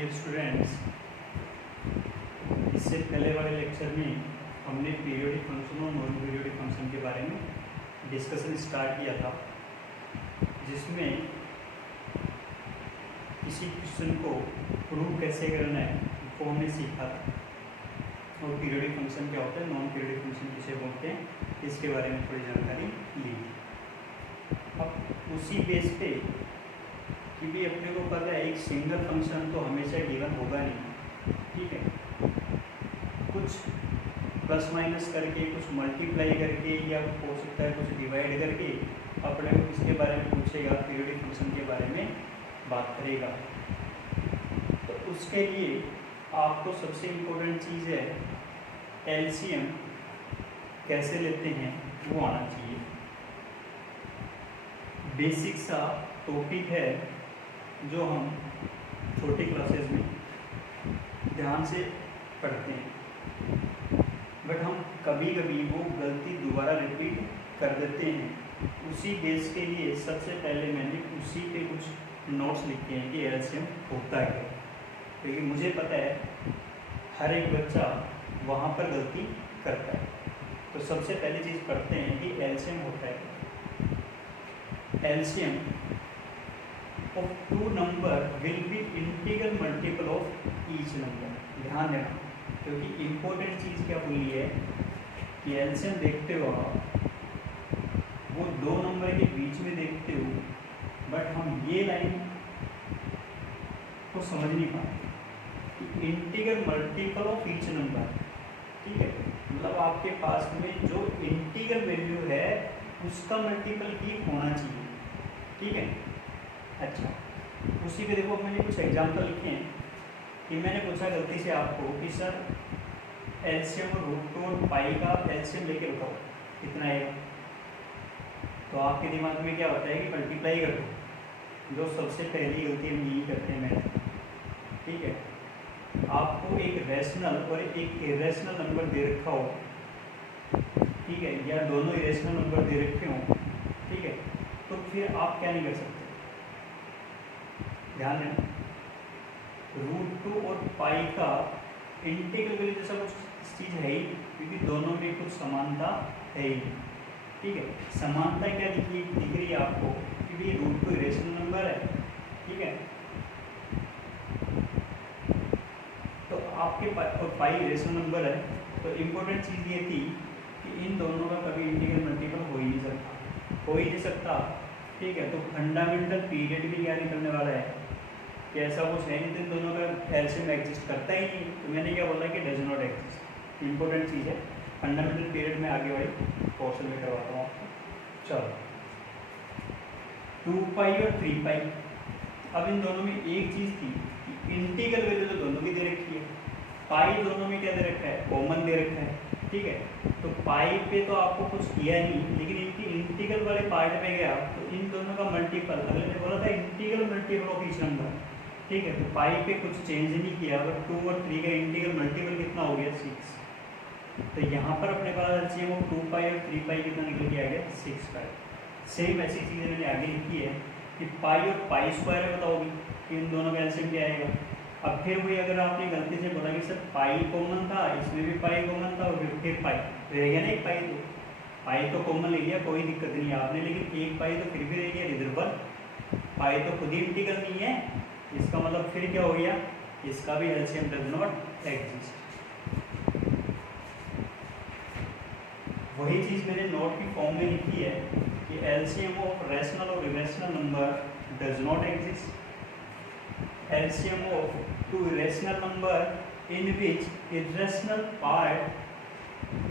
Dear students, इससे पहले वाले लेक्चर में हमने पीरियोडिक फंक्शन और नॉन पीरियोडिक फंक्शन के बारे में डिस्कशन स्टार्ट किया था, जिसमें किसी क्वेश्चन को प्रूव कैसे करना है वो हमने सीखा था। और पीरियोडिक फंक्शन क्या होता है, नॉन पीरियोडिक फंक्शन किसे बोलते हैं, इसके बारे में थोड़ी जानकारी ली। अब उसी बेस पे कि भी अपने को पता है एक सिंगल फंक्शन तो हमेशा गिवन होगा नहीं, ठीक है। कुछ प्लस माइनस करके, कुछ मल्टीप्लाई करके, या हो सकता है कुछ डिवाइड करके अपने को किसके बारे में पूछेगा, पीरियोडिक फंक्शन के बारे में बात करेगा। तो उसके लिए आपको सबसे इम्पोर्टेंट चीज़ है एलसीएम कैसे लेते हैं वो आना चाहिए। बेसिक सा टॉपिक है जो हम छोटी क्लासेस में ध्यान से पढ़ते हैं, बट हम कभी कभी वो गलती दोबारा रिपीट कर देते हैं। उसी बेस के लिए सबसे पहले मैंने उसी पे कुछ नोट्स लिखे हैं कि एलसीएम होता है, क्योंकि मुझे पता है हर एक बच्चा वहाँ पर गलती करता है। तो सबसे पहली चीज़ पढ़ते हैं कि एलसीएम होता है। LCM of two number will be integral multiple of each number। ध्यान देना, क्योंकि इम्पोर्टेंट चीज़ क्या बोली है कि एलसीएम देखते हो आप, वो दो नंबर के बीच में देखते हो, बट हम ये लाइन को समझ नहीं पाते कि integral multiple of each number, ठीक है। मतलब आपके पास में जो इंटीग्रल वैल्यू है उसका मल्टीपल ही होना चाहिए, ठीक है। अच्छा, उसी पे देखो मैंने कुछ एग्जांपल लिखे हैं कि मैंने पूछा गलती से आपको कि सर एलसीएम और रूट टू और पाई का एलसीएम लेके बताओ कितना है। तो आपके दिमाग में क्या होता है कि मल्टीप्लाई कर दो। जो सबसे पहली गलती हम यही करते हैं मैंने, ठीक है। आपको एक रैशनल और एक इरेशनल नंबर दे रखा हो, ठीक है, या दोनों इरेशनल नंबर दे रखे हों, ठीक है, तो फिर आप क्या नहीं कर सकते। ध्यान देना, रूट टू और पाई का इंटीग्रल वैल्यू जैसा कुछ चीज़ है ही, क्योंकि दोनों में कुछ समानता है ही, ठीक है। समानता क्या दिख रही है आपको कि भाई रूट टू इरेशनल नंबर है, ठीक है, तो आपके और पाई इरेशनल नंबर है। तो इम्पोर्टेंट चीज़ ये थी कि इन दोनों का कभी इंटीग्रल मल्टीपल हो ही नहीं सकता, हो ही नहीं सकता, ठीक है। तो फंडामेंटल पीरियड भी क्या निकलने वाला है कि ऐसा कुछ है नहीं, तो इन दोनों का एलसीएम एग्जिस्ट करता ही नहीं। तो मैंने क्या बोला कि डज नॉट एग्जिस्ट। इंपॉर्टेंट चीज़ है, फंडामेंटल पीरियड में आगे वाली पोर्शन में करवाता हूँ आपको। चलो, 2 पाई और 3 पाई। अब इन दोनों में एक चीज़ थी कि इंटीग्रल वैल्यू तो दोनों की दे रखी है, पाई दोनों में क्या दे रखा है, कॉमन दे रखा है, ठीक है। तो पाई पे तो आपको कुछ किया नहीं, लेकिन इनकी इंटीग्रल वाले पार्ट में गया तो इन दोनों का मल्टीपल, अगले ने बोला था integral multiple of each number, ठीक है। तो पाई पे कुछ चेंज नहीं किया, बट 2 और 3 का इंटीग्रल मल्टीपल कितना हो गया, 6। तो यहाँ पर अपने पास एलसीएम वो 2 पाई और 3 पाई कितना निकल के आ गया, 6 पाई। सेम ऐसी चीज़ें मैंने आगे लिखी है कि पाई और पाई स्क्वायर में बताओगी कि इन दोनों का एलसीएम क्या आएगा। अब फिर वही, अगर आपने गलती से बोला कि सर पाई कॉमन था, इसमें भी पाई कॉमन था, और फिर पाई रह गया ना एक पाई, तो पाई तो कॉमन ले लिया, कोई दिक्कत नहीं है आपने, लेकिन एक पाई तो फिर भी रह गया रिजर्वल। पाई तो खुद ही इंटीग्रल नहीं है, इसका मतलब फिर क्या हो गया, इसका भी एलसीएम डज नॉट एग्जिस्ट। वही चीज़ मैंने नोट की फॉर्म में लिखी है कि एलसीएम ऑफ रैशनल और irrational number does not exist. LCM of two irrational number in which irrational part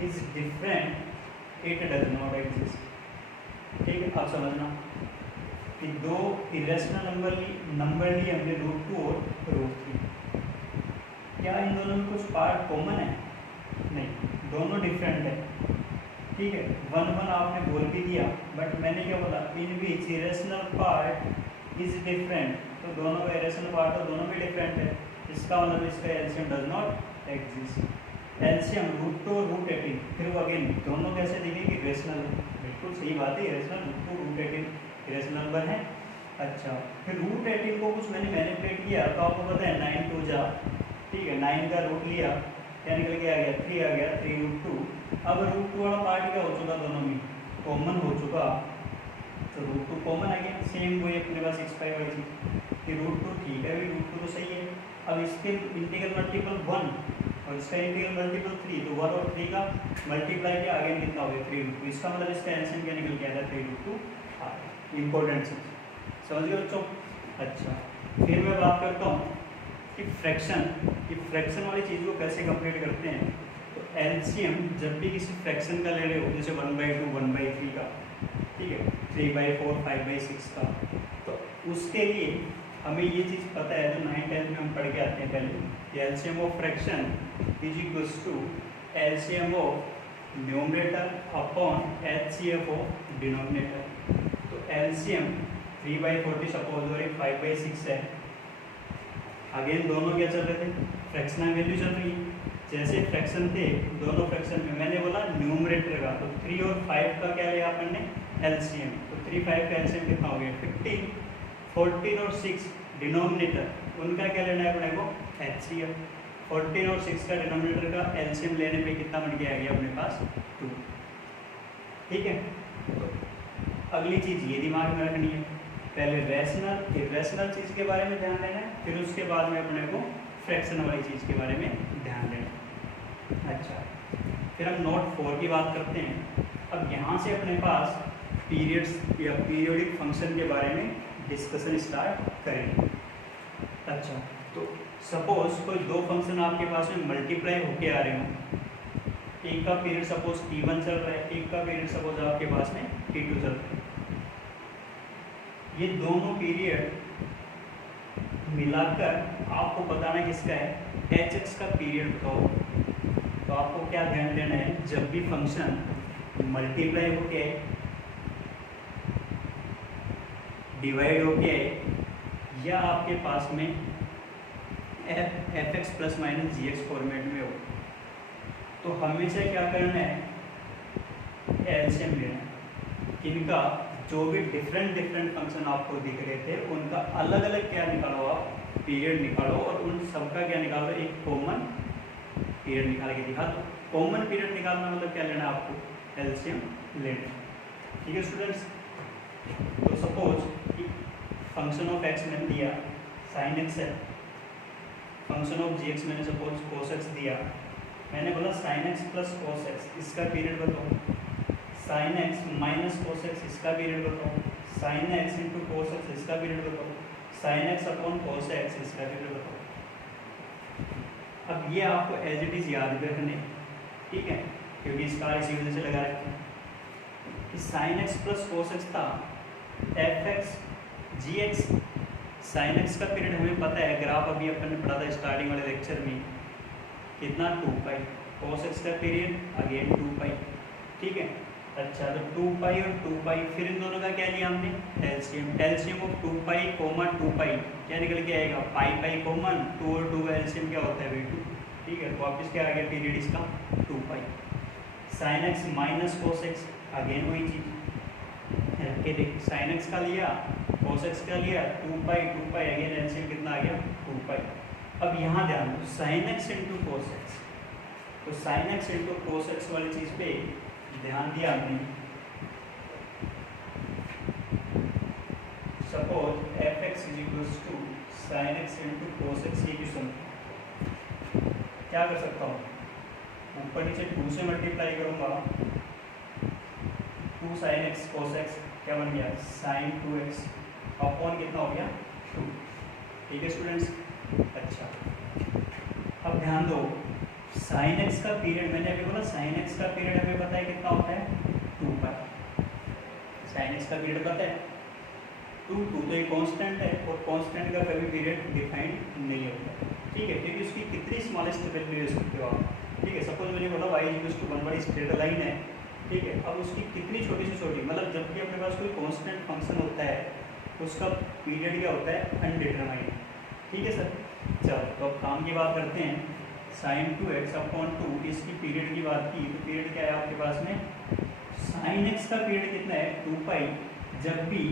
is different, it does not exist। ठीक है, आप समझना कि दो इरेशनल नंबर लिए हमने रूट 2 और रूट 3। क्या इन दोनों में कुछ पार्ट कॉमन है? नहीं, दोनों डिफरेंट है, ठीक है। 1 1 आपने बोल भी दिया, बट मैंने क्या बोला, इन विच इरेशनल पार्ट इज डिफरेंट, तो दोनों का इरेशनल पार्ट तो दोनों में डिफरेंट है, इसका मतलब इसका LCM does not exist. LCM root 2 और रूट 18, फिर वो अगेन दोनों कैसे देखेंगे, रेशनल है, बिल्कुल सही बात है, irrational root 2 root 18 irrational number है। अच्छा, फिर रूट 18 को कुछ मैंने मैनिपुलेट किया तो आपको पता है 9 2 जा, ठीक है, 9 का रूट लिया, क्या निकल के आ गया 3 आ गया, 3 रूट 2। अब रूट 2 वाला पार्ट क्या हो चुका, दोनों में कॉमन हो चुका, तो रूट 2 कॉमन आ गया। सेम वही अपने पास 6 वाली चीज़ कि रूट 2 ठीक है, रूट 2 तो सही है। अब इसके इंटीग्रल मल्टीपल 1 और इसका इंटीग्रल मल्टीपल 3, तो 1 और 3 का मल्टीप्लाई किया, आगे कितना हो गया 3 रूट 2। इसका मतलब इसका एलसीएम क्या निकल के आया था 3 रूट 2। इंपॉर्टेंट चीज समझ गए बच्चों। अच्छा, फिर मैं बात करता हूँ कि फ्रैक्शन वाली चीज़ को कैसे कंप्लीट करते हैं। तो एलसीएम जब भी किसी फ्रैक्शन का ले रहे हो, जैसे 1/2 1/3 का, ठीक है, 3/4 5/6 का, तो उसके लिए हमें ये चीज़ पता है जो 9th 10th में हम पढ़ के आते हैं पहले, LCM of fraction is equals to LCM of numerator upon HCF of denominator. तो एलसीएम 3/40 सपोज और 5/6 है। अगेन दोनों क्या चल रहे थे, फ्रैक्शनल वैल्यू चल रही है। जैसे फ्रैक्शन थे दोनों फ्रैक्शन में, मैंने बोला न्यूमरेटर का, तो 3 और 5 का क्या लिया अपन ने एलसीएम, तो 3 5 का एलसीएम कितना हो गया 15, 14 और 6 डिनोमिनेटर उनका क्या लेना है अपने को एचसीएफ। 14 और 6 का डिनोमिनेटर का एलसीएम लेने पे कितना बन के आ गया अपने पास 2, ठीक है। तो अगली चीज़ ये दिमाग में रखनी है, पहले रैशनल इरेशनल चीज़ के बारे में ध्यान देना है, फिर उसके बाद में अपने को फ्रैक्शन वाली चीज़ के बारे में ध्यान देना। अच्छा, फिर हम नोट 4 की बात करते हैं। अब यहाँ से अपने पास पीरियड्स या पीरियोडिक फंक्शन के बारे में डिस्कशन स्टार्ट करेंगे। अच्छा, तो सपोज कोई दो फंक्शन आपके पास में मल्टीप्लाई होके आ रहे हो, एक का पीरियड सपोज t1 चल रहा है, एक का पीरियड सपोज आपके पास में t2 चल रहा है। ये दोनों पीरियड मिलाकर आपको बताना किसका है, hx का पीरियड बताओ। तो आपको क्या ध्यान देना है, जब भी फंक्शन मल्टीप्लाई होके डिवाइड होके या आपके पास में एफ एक्स प्लस माइनस जी एक्स फॉर्मेट में हो, तो हमेशा क्या करना है, एलसीएम लेना है। इनका जो भी डिफरेंट फंक्शन आपको दिख रहे थे उनका अलग अलग क्या निकालो, आप पीरियड निकालो और उन सबका क्या निकालो, एक कॉमन पीरियड निकाल के दिखा दो। कॉमन पीरियड निकालना मतलब क्या लेना आपको, एलसीएम लेना, ठीक है स्टूडेंट्स। तो सपोज कि फंक्शन ऑफ एक्स मैंने दिया साइन एक्स है, फंक्शन ऑफ जी एक्स मैंने सपोज कोस एक्स दिया, मैंने बोला sine x plus cos x इसका पीरियड बताओ, sign x minus cos x इसका पीरियड बताओ, sign x into cos x इसका पीरियड बताओ, sine x upon cos x इसका पीरियड बताओ। अब ये आपको एज इट इज़ याद रखने, ठीक है, क्योंकि इसका इसी वजह से लगा रखते हैं कि sine x plus cos x था एफ एक्स जी एक्स। साइन एक्स का पीरियड हमें पता है, ग्राफ अभी अपन ने पढ़ा था स्टार्टिंग वाले लेक्चर में, कितना 2 पाई, कोस एक्स का पीरियड अगेन 2 पाई, ठीक है। अच्छा, तो 2 पाई और 2 पाई, फिर इन दोनों का क्या लिया हमने LCM, LCM of 2 pi comma 2 pi क्या निकल के आएगा, पाई पाई कॉमन, 2 और 2 का एलसीएम क्या होता है भाई 2, ठीक है। तो वापस क्या आ गया पीरियड इसका 2 pi. Sine x minus cos x again वही चीज़ के देख, साइन एक्स का लिया कोस एक्स का लिया 2 पाई अगेन एलसीएम कितना आ गया 2 पाई। अब यहाँ ध्यान दो, sine x into cos x, तो sine x into cos x वाली चीज़ पे ध्यान दिया हमने। Suppose f x is equals to sine x into cos x, ये क्वेश्चन क्या कर सकता हूँ, ऊपर नीचे 2 से मल्टीप्लाई करूँगा, 2 साइन एक्स कोस एक्स क्या बन गया साइन 2x अपॉन कितना हो गया 2, ठीक है स्टूडेंट्स। अच्छा, अब ध्यान दो, साइन एक्स का पीरियड मैंने अभी बोला, साइन एक्स का पीरियड हमें पता है कितना होता है 2 पाई। साइन एक्स का पीरियड पता है 2 तो ये कांस्टेंट है और कांस्टेंट का कभी पीरियड डिफाइंड नहीं होता, ठीक है, क्योंकि उसकी कितनी स्मॉलेस्ट वैल्यू ले सकते हो आप, ठीक है। सपोज मैंने बोला y इक्वल्स टू 1 बड़ी स्ट्रेट लाइन है, ठीक है। अब उसकी कितनी छोटी से छोटी, मतलब जब भी अपने पास कोई कांस्टेंट फंक्शन होता है उसका पीरियड क्या होता है अनडिटरमाइंड, ठीक है सर। चलो, तो अब काम की बात करते हैं, साइन 2x अपॉन 2 इसकी पीरियड की बात की, तो पीरियड क्या है आपके पास में, साइन एक्स का पीरियड कितना है 2 पाई, जब भी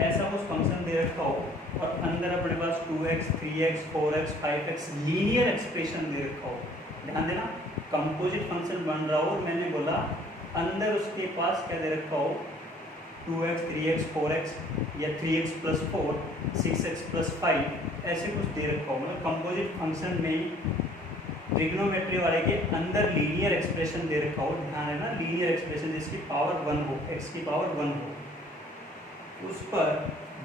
ऐसा कुछ फंक्शन दे रखा हो और अंदर अपने पास 2x 3x 4x 5x linear expression दे रखा हो, ध्यान देना कंपोजिट फंक्शन बन रहा हो और मैंने बोला अंदर उसके पास क्या दे रखा हो 2x 3x 4x या 3x + 4 6x + 5 ऐसे कुछ दे रखा हो, मतलब कंपोजिट फंक्शन में ट्रिग्नोमेट्री वाले के अंदर लीनियर एक्सप्रेशन दे रखा हो, ध्यान है ना लीनियर एक्सप्रेशन जिसकी पावर 1 हो, x की पावर 1 हो, उस पर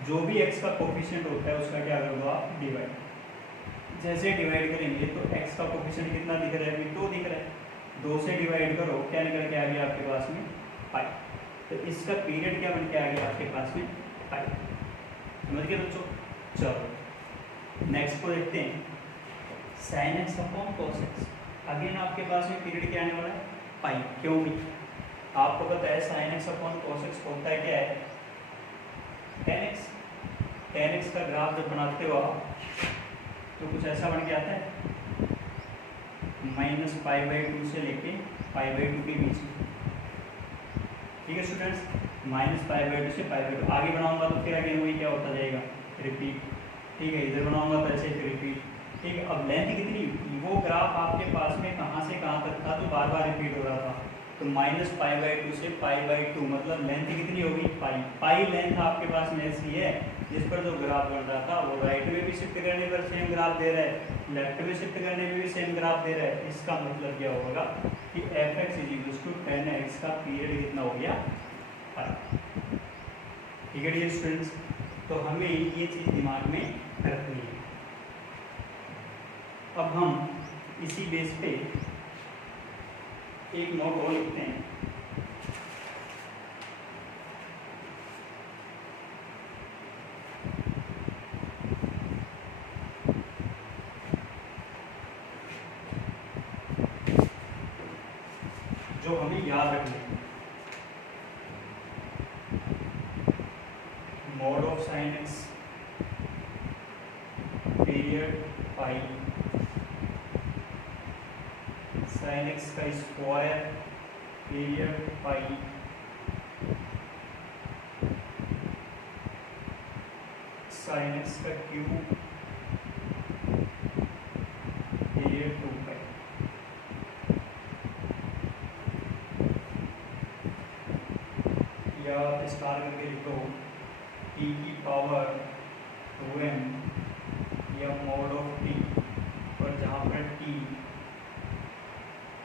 जो भी x का कोफिशिएंट होता है उसका क्या करोगे आप डिवाइड। जैसे डिवाइड करेंगे तो x का कोफिशिएंट कितना दिख रहा है अभी 2 दिख रहा है, 2 से डिवाइड करो क्या निकल के आ गया आपके पास में पाई, तो इसका पीरियड क्या बन के आ गया आपके पास में पाई, समझ गए बच्चों। चलो नेक्स्ट को देखते हैं sin x upon cos x। Again आपके पास में पीरियड क्या आने वाला है पाई, क्यों भी आपको पता है sin x upon cos x होता है क्या है tan x। tan x का ग्राफ जब बनाते हो आप तो कुछ ऐसा बन के आता है -π/2 से लेके π/2 के बीच में, ठीक है स्टूडेंट्स, -π/2 से π/2 आगे बनाऊंगा तो फिर अगेन वही क्या होता जाएगा रिपीट, ठीक है, इधर बनाऊंगा तो ऐसे फिर रिपीट, ठीक है। अब लेंथ कितनी, वो ग्राफ आपके पास में कहाँ से कहाँ तक था तो बार बार रिपीट हो रहा था, तो -π/2 से π/2 मतलब लेंथ कितनी होगी पाई, पाई लेंथ आपके पास में ऐसी है जिस पर जो ग्राफ बन रहा था वो राइट में भी शिफ्ट करने पर सेम ग्राफ दे रहा है, लेफ्ट में शिफ्ट करने में भी सेम ग्राफ दे रहा है। इसका मतलब क्या होगा कि fx = tan x का पीरियड कितना हो गया पाई, ठीक है डियर स्टूडेंट्स। तो हमें ये चीज़ दिमाग में रखनी है। अब हम इसी बेस पे एक नोट और लिखते हैं, जो हमें याद रखना है। Mod of sin x period pi, sin x का स्क्वायर पीरियड पाई, sin x का क्यूब पीरियड 2 पाई। या स्टार करके लिखो t की पावर 2m या मॉड ऑफ t, और जहाँ पर t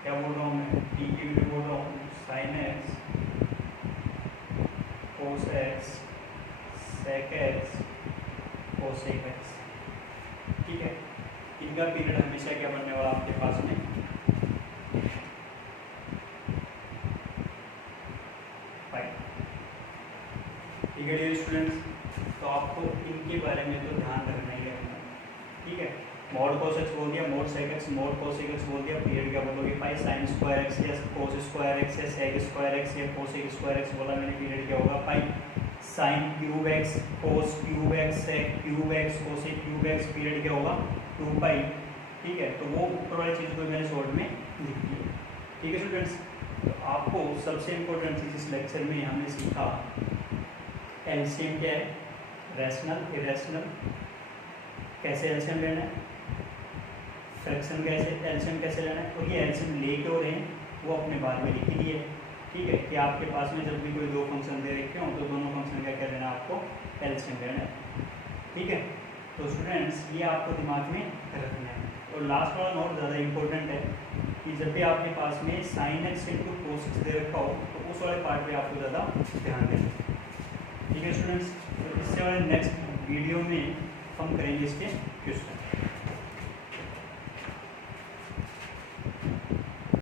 क्या बोल रहा हूँ मैं t की वैल्यू बोल रहा हूँ sin x cos x sec x cosec x, ठीक है। इनका पीरियड हमेशा क्या बनने वाला आपके पास में पाई, ठीक है डियर स्टूडेंट्स। तो आपको इनके बारे में तो ध्यान रखना ही रखना, ठीक है। मॉड cos x बोल दिया, mod sec x, mod cosec x बोल दिया, पीरियड क्या बोलोगे पाई, sin स्क्वायर x या cos स्क्वायर x या sec स्क्वायर x या cosec स्क्वायर x बोला मैंने, पीरियड क्या होगा पाई, sin cube x cos cube x sec cube x cosec cube x, period क्या होगा 2 पाई, ठीक है। तो वो ऊपर वाली चीज़ को मैंने शॉर्ट में लिख दिया, ठीक है स्टूडेंट्स। तो आपको सबसे इम्पोर्टेंट चीज़ इस लेक्चर में हमने सीखा एलसीएम क्या है, रैशनल इरेशनल, कैसे एलसीएम लेना है, फ्रैक्शन कैसे एलसीएम कैसे लेना है, और ये एलसीएम ले क्यों रहे हैं वो अपने बाद में लिख ही दिए, ठीक है। कि आपके पास में जब भी कोई दो फंक्शन दे रखे हों तो दोनों फंक्शन का क्या लेना है आपको एलसीएम लेना है, ठीक है। तो स्टूडेंट्स ये आपको दिमाग में रखना है। और लास्ट वाला नोट ज़्यादा इंपॉर्टेंट है कि जब भी आपके पास में sin x × cos x दे रखा हो तो उस वाले पार्ट पे आपको ज़्यादा ध्यान देना, ठीक है स्टूडेंट्स। तो इससे वाले नेक्स्ट वीडियो में हम करेंगे इसके क्वेश्चन।